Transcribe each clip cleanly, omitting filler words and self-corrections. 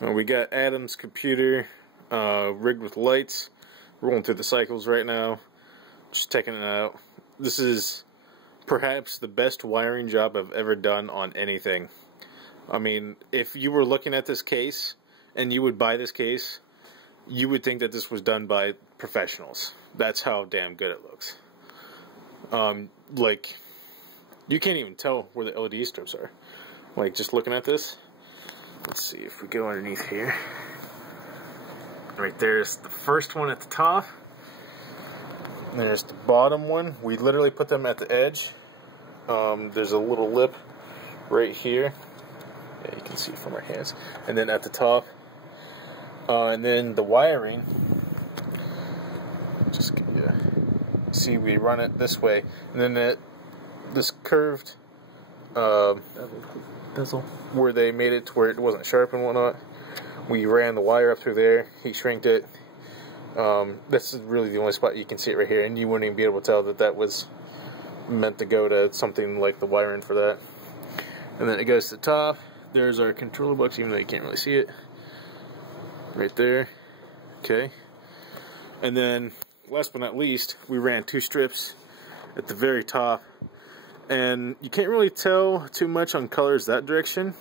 We got Adam's computer rigged with lights. Rolling through the cycles right now. Just checking it out. This is perhaps the best wiring job I've ever done on anything. I mean, if you were looking at this case and you would buy this case, you would think that this was done by professionals. That's how damn good it looks. Like, you can't even tell where the LED strips are. Like, just looking at this. Let's see if we go underneath here. Right there's the first one at the top. There's the bottom one. We literally put them at the edge. There's a little lip right here. Yeah, you can see it from our hands. And then at the top. And then the wiring. Just see, we run it this way. And then this curved bezel where they made it to where it wasn't sharp and whatnot. We ran the wire up through there, heat shrinked it. This is really the only spot you can see it right here, and you wouldn't even be able to tell that that was meant to go to something like the wiring for that. And then it goes to the top. There's our controller box, even though you can't really see it. Right there. Okay. And then, last but not least, we ran 2 strips at the very top. And you can't really tell too much on colors that direction.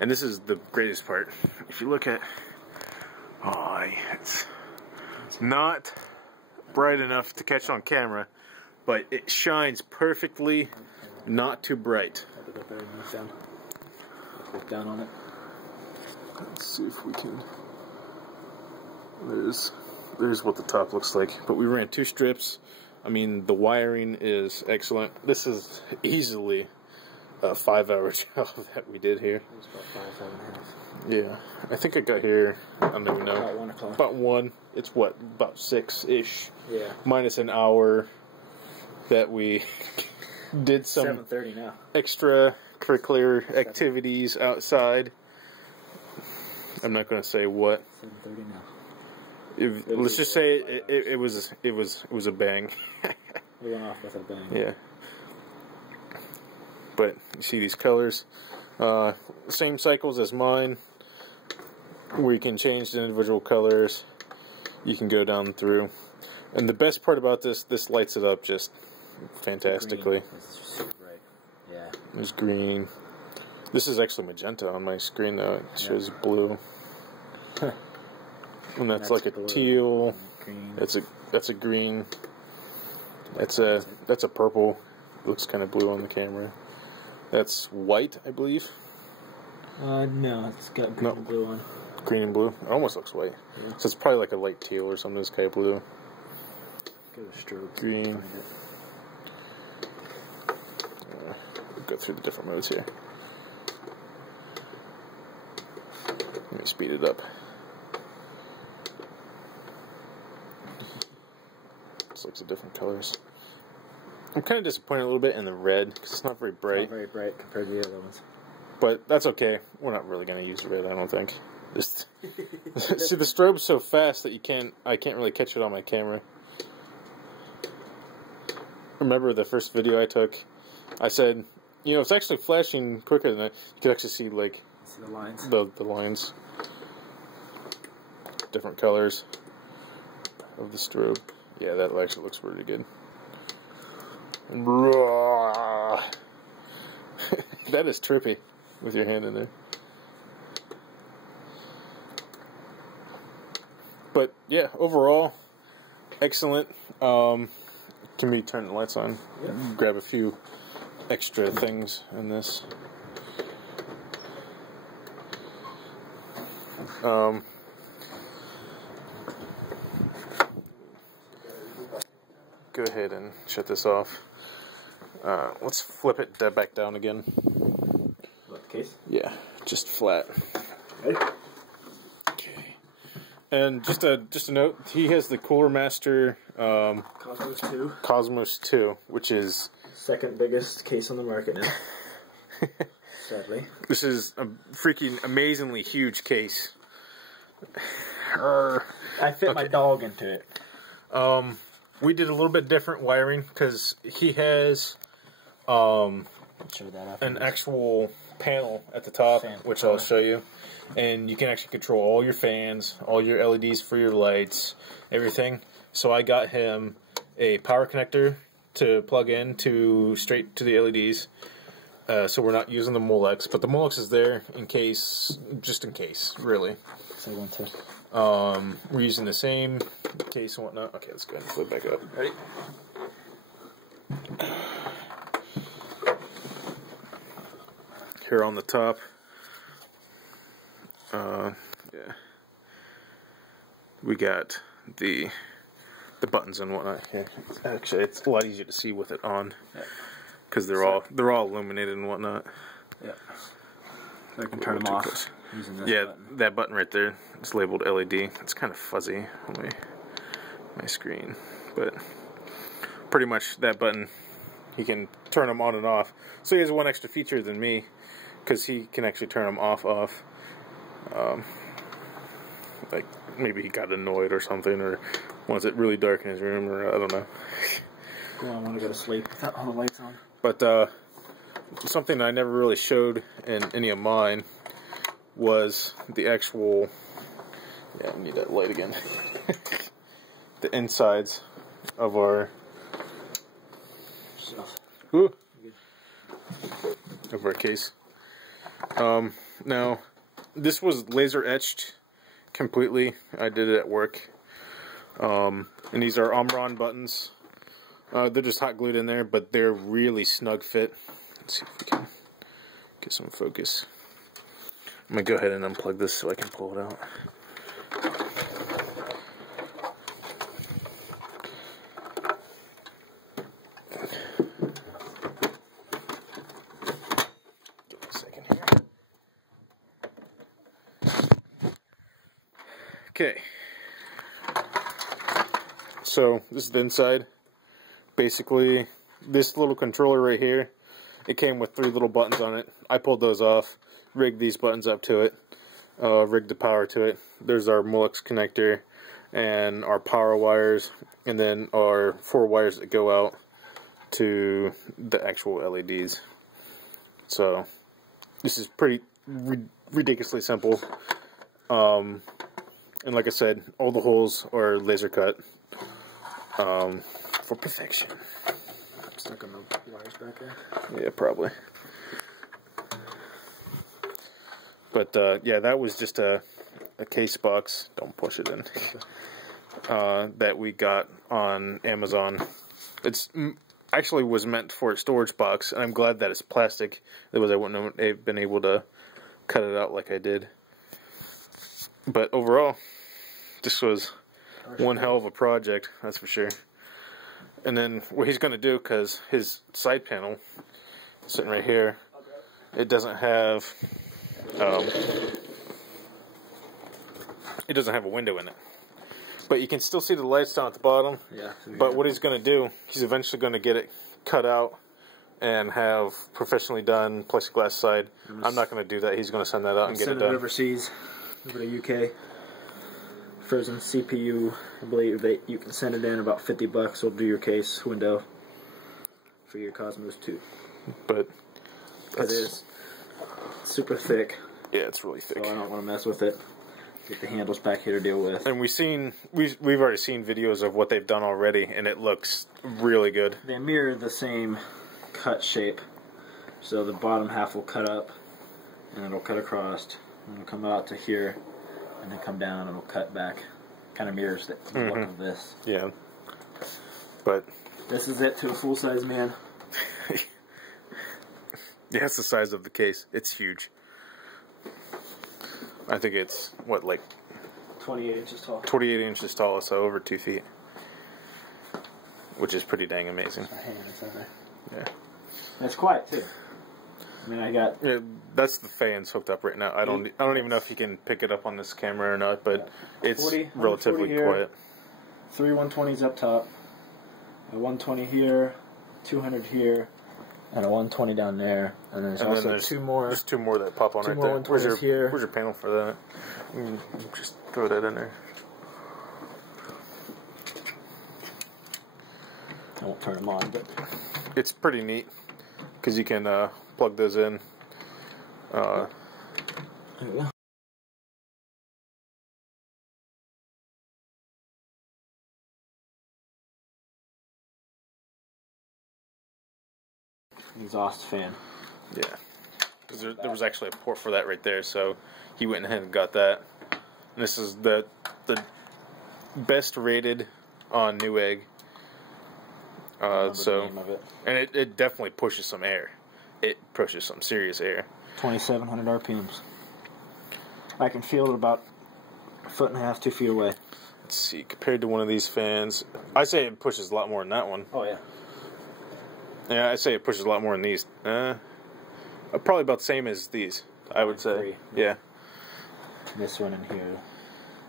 And this is the greatest part. If you look at, it's not bright enough to catch on camera, but it shines perfectly, not too bright. Look down on it. Let's see if we can. There's what the top looks like. But we ran 2 strips. I mean, the wiring is excellent. This is easily a 5-hour job that we did here. It was about 5.5. Yeah, I think I got here, I don't even know. About 1 o'clock. About 1. It's what, about 6-ish. Yeah. Minus an hour that we did some 7:30 now. extracurricular activities outside. I'm not going to say what. 7:30 now. Let's just say it was a bang. We went off with a bang. Yeah. But you see these colors, same cycles as mine, where you can change the individual colors. You can go down through, and the best part about this lights it up just fantastically. It's super bright. Yeah. There's green. This is actually magenta on my screen though. It shows blue. And that's like a blue. Teal. Green. That's a green. That's a purple. Looks kind of blue on the camera. That's white, I believe. No, it's got green and blue on. Green and blue. It almost looks white. Yeah. So it's probably like a light teal or something. This kind of blue. Get a strobe. Green. We'll go through the different modes here. Let me speed it up. Just looks at different colors. I'm kind of disappointed a little bit in the red because it's not very bright. Not very bright compared to the other ones. But that's okay. We're not really going to use red, I don't think. Just see, the strobe's so fast that I can't really catch it on my camera. Remember the first video I took? I said, you know, it's actually flashing quicker than that. You could actually see like the lines. The lines. Different colors of the strobe. Yeah, that actually looks really good. That is trippy with your hand in there. But yeah, overall, excellent. Can we turn the lights on? Yeah. Grab a few extra things in this. Go ahead and shut this off. Let's flip it back down again. What, the case? Yeah, just flat. Ready? Okay. And just a note, he has the Cooler Master Cosmos 2. Cosmos 2, which is second biggest case on the market now. Sadly. This is a freaking amazingly huge case. I fit my dog into it. We did a little bit different wiring because he has Show that an actual panel at the top, Fan which controller. I'll show you. And you can actually control all your fans, all your LEDs for your lights, everything. So I got him a power connector to plug in to straight to the LEDs. So we're not using the Molex, but the Molex is there in case, just in case, really. So I want to. We're using the same case and whatnot. Okay, let's go ahead and flip back up. Ready? Here on the top, yeah, we got the buttons and whatnot. Yeah, actually, it's a lot easier to see with it on because they're all illuminated and whatnot. Yeah. I can turn them off using this button. That button right there, it's labeled LED. It's kind of fuzzy on my screen, but pretty much that button, he can turn them on and off. So he has one extra feature than me, because he can actually turn them off. Like maybe he got annoyed or something, or wants it really dark in his room, or I don't know. Go on, I want to go to sleep without all the lights on. But something I never really showed in any of mine was the actual. Yeah, I need that light again. The insides of our. Of our case. Now, this was laser etched completely. I did it at work. And these are Omron buttons. They're just hot glued in there, but they're really snug fit. Let's see if we can get some focus. I'm going to go ahead and unplug this so I can pull it out. Okay, so this is the inside. Basically, this little controller right here, it came with 3 little buttons on it. I pulled those off, rigged these buttons up to it, rigged the power to it. There's our Molex connector and our power wires, and then our 4 wires that go out to the actual LEDs. So this is pretty ridiculously simple. And like I said, all the holes are laser cut for perfection. Stuck on the wires back there? Yeah, probably. But yeah, that was just a case box. Don't push it in. That we got on Amazon. It's actually was meant for a storage box, and I'm glad that it's plastic. Otherwise, I wouldn't have been able to cut it out like I did. But overall, this was one hell of a project, that's for sure. And then what he's going to do, because his side panel, sitting right here, it doesn't have a window in it. But you can still see the lights down at the bottom. Yeah. But what he's going to do, he's eventually going to get it cut out and have professionally done plexiglass side. I'm not going to do that. He's going to send that out and get it done. Send it overseas, over to UK. Frozen CPU, I believe that you can send it in about $50. We'll do your case window for your Cosmos 2. But it is super thick. Yeah, it's really thick. So I don't want to mess with it. Get the handles back here to deal with. And we've already seen videos of what they've done already, and it looks really good. They mirror the same cut shape. So the bottom half will cut up, and it'll cut across, and it'll come out to here, and then come down, and it'll cut back. Kind of mirrors the look of this. Yeah. But this is it to a full-size man. Yeah, it's the size of the case. It's huge. I think it's, what, like 28 inches tall. 28 inches tall, so over 2 feet. Which is pretty dang amazing. Yeah. That's quiet, too. I mean, I got... Yeah, that's the fans hooked up right now. I don't even know if you can pick it up on this camera or not, but it's 40, relatively here, quiet. 3 120s up top, a 120 here, 200 here, and a 120 down there. And then there's 2 more. There's 2 more that pop on right there. Where's your panel for that? Just throw that in there. I won't turn them on, but it's pretty neat because you can plug those in There we go. Exhaust fan. Yeah. There was actually a port for that right there, so he went ahead and got that. And this is the best rated on Newegg. So, and it definitely pushes some air. It pushes some serious air. 2,700 RPMs. I can feel it about 1.5 to 2 feet away. Let's see, compared to one of these fans, I say it pushes a lot more than that one. Oh yeah. Yeah, I say it pushes a lot more than these. Probably about the same as these, I would say. 3. Yeah. This one in here.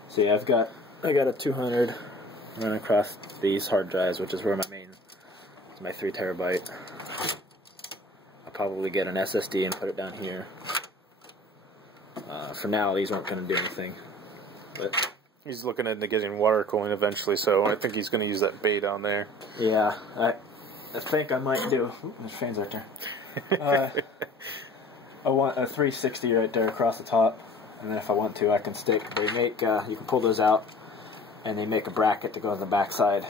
See, I got a 200 running across these hard drives, which is where my 3 terabyte. I'll probably get an SSD and put it down here. For now, these aren't going to do anything. But he's looking into getting water cooling eventually, so I think he's going to use that bay down there. Yeah, I think I might do. Ooh, there's fans right there. I want a 360 right there across the top, and then if I want to, I can stick. They make you can pull those out, and they make a bracket to go on the back side,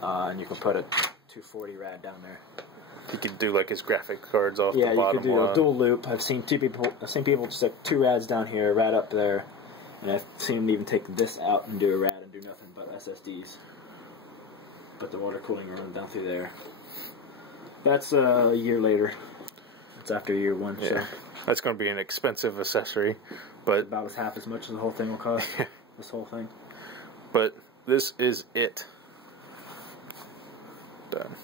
and you can put a 240 rad down there. He could do like his graphic cards off the bottom. Yeah, you could do one. a dual loop. I've seen people stick 2 rads down here, a rad up there, and I've seen them even take this out and do a rad and do nothing but SSDs. But the water cooling will run down through there. That's a year later. It's after year 1. Yeah. So That's going to be an expensive accessory, but about as half as much as the whole thing will cost. This whole thing. But this is it. Done.